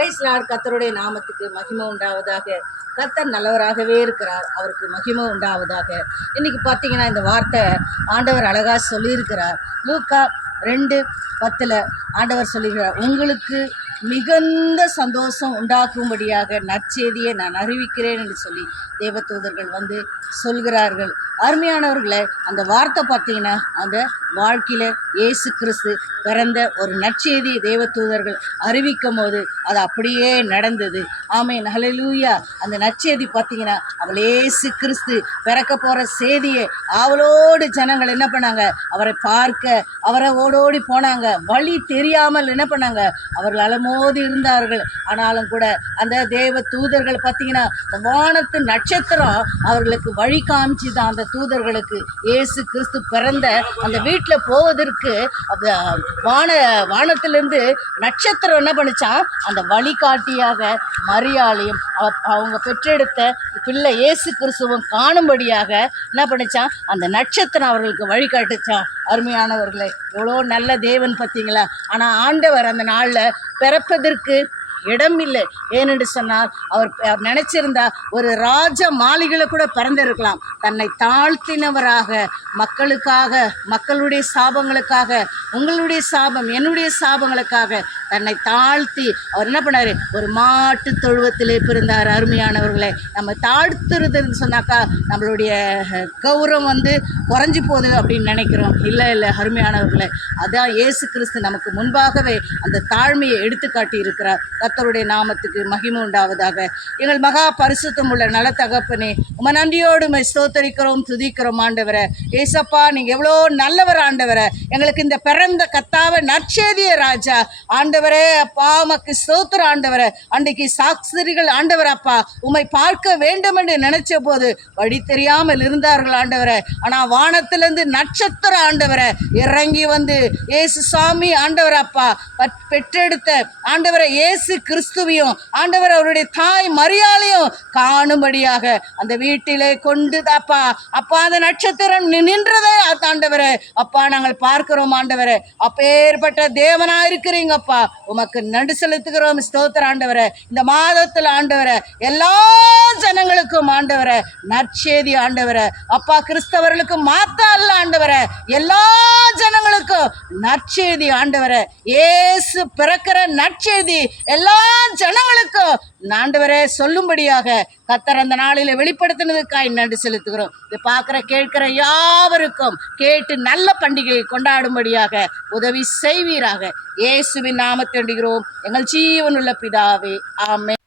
Price Lord. கர்த்தருடைய நாமத்துக்கு மகிமை உண்டாவதாக. கர்த்தர் நல்லவராகவே இருக்கிறார், அவருக்கு மகிமை உண்டாவதாக. இன்றைக்கி பார்த்தீங்கன்னா இந்த வார்த்தை ஆண்டவர் அழகாக சொல்லியிருக்கிறார். லூக்கா 2:10 ஆண்டவர் சொல்லுகிறார், உங்களுக்கு மிகுந்த சந்தோஷம் உண்டாக்கும்படியாக நற்செய்தியை நான் அறிவிக்கிறேன் என்று சொல்லி தேவதூதர்கள் வந்து சொல்கிறார்கள். அருமையானவர்களே, அந்த வார்த்தை பார்த்தீங்கன்னா அந்த வாழ்க்கையில் இயேசு கிறிஸ்து பிறந்த ஒரு நற்செய்தி தேவதூதர்கள் அறிவிக்கும் போது அது அப்படியே நடந்தது. ஆமென், ஹல்லேலூயா. அந்த நற்செய்தி பார்த்தீங்கன்னா அவள் இயேசு கிறிஸ்து பிறக்க போகிற செய்தியை அவளோடு ஜனங்கள் என்ன பண்ணாங்க, அவரை பார்க்க அவரை ஓடோடி போனாங்க. வழி தெரியாமல் என்ன பண்ணாங்க, அவர்கள் அலமோதி இருந்தார்கள். ஆனாலும் கூட அந்த தேவ தூதர்கள் பார்த்தீங்கன்னா வானத்து நட்சத்திரம் அவர்களுக்கு வழி காமிச்சு தான் அந்த தூதர்களுக்கு இயேசு கிறிஸ்து பிறந்த அந்த வீட்டில் போவதற்கு வானத்திலிருந்து நட்சத்திரம் என்ன பண்ணிச்சான், அந்த வழிகாட்டியாக மரியாளையும் அவங்க பெற்றெடுத்த பிள்ளை இயேசு கிறிஸ்துவும் காணும்படியாக என்ன பண்ணிச்சான், அந்த நட்சத்திரம் அவர்களுக்கு வழிகாட்டுச்சான். அருமையானவர்களே, எவ்வளோ நல்ல தேவன் பார்த்தீங்களா. ஆனால் ஆண்டவர் அந்த நாளில் பிறப்பதற்கு இடம் இல்லை. ஏனென்று சொன்னால் அவர் நினச்சிருந்தா ஒரு ராஜ மாளிகையில கூட பிறந்திருக்கலாம். தன்னை தாழ்த்தினவராக மக்களுக்காக, மக்களுடைய சாபங்களுக்காக, உங்களுடைய சாபம் என்னுடைய சாபங்களுக்காக தன்னை தாழ்த்தி அவர் என்ன பண்ணார், ஒரு மாட்டு தொழுவத்திலே பிறந்தார். அருமையானவர்களே, நம்ம தாழ்த்துறதுன்னு சொன்னாக்கா நம்மளுடைய கௌரவம் வந்து குறைஞ்சி போகுது அப்படின்னு நினைக்கிறோம். இல்லை இல்லை அருமையானவர்களே, அதான் இயேசு கிறிஸ்து நமக்கு முன்பாகவே அந்த தாழ்மையை எடுத்துக்காட்டி இருக்கிறார். கர்த்தருடைய நாமத்துக்கு மகிமை உண்டாவதாக. எங்கள் மகா பரிசுத்தம் உள்ள நல்ல தகப்பனே, உம நன்றியோடு ஸ்தோத்தரிக்கிறோம், துதிக்கிறோம். ஆண்டவரை ஏசப்பா, நீங்கள் எவ்வளோ நல்லவர் ஆண்டவரை. எங்களுக்கு இந்த பிறந்த கத்தாவை நற்செய்திய ராஜா ஆண்டவரே அப்பா, உமக்கு ஸ்தோத்திர ஆண்டவரை. அன்றைக்கு சாஸ்திரிகள் ஆண்டவர் அப்பா உம்மை பார்க்க வேண்டும் என்று நினைச்ச போது வழி தெரியாமல் இருந்தார்கள் ஆண்டவரை. ஆனால் வானத்திலிருந்து நட்சத்திர ஆண்டவரை இறங்கி வந்து இயேசு சாமி ஆண்டவர் அப்பா பெற்றெடுத்த ஆண்டவரை இயேசு கிறிஸ்துவையும் ஆண்டவர் அவருடைய தாய் மரியாளையும் காணும்படியாக அந்த வீட்டிலே கொண்டு அப்பா அந்த நட்சத்திரம் நின்றதே ஆண்டவரே அப்பா நாங்கள் பார்க்கிறோம் ஆண்டவரே. அப்பேற்பட்ட தேவனா இருக்கிறீங்கப்பா, உமக்கு நன்றி செலுத்துகிறோம். ஸ்தோத்திர ஆண்டவரே. இந்த மாதத்தில் ஆண்டவரே எல்லா ஜனங்களுக்கும் ஆண்டவரே நற்செய்தி ஆண்டவரே அப்பா, கிறிஸ்தவர்களுக்கு மாத்த அல்ல ஆண்டவரே, எல்லா ஜனங்களுக்கும் நற்செய்தி ஆண்டவரே. இயேசு பிறக்கிற நற்செய்தி எல்லா ஜனங்களுக்கும் ஆண்டவரே சொல்லும்படியாக கர்த்தர் அந்த நாளில் வெளிப்படுத்தினதுக்காய் நன்றி செலுத்துகிறோம். இதை பார்க்குற கேட்கிற யாவருக்கும் கேட்டு நல்ல பண்டிகையை கொண்டாடும்படியாக உதவி செய்வீராக. இயேசுவின் நாமத்தை வேண்டுகிறோம் எங்கள் ஜீவனுள்ள பிதாவே, ஆமென்.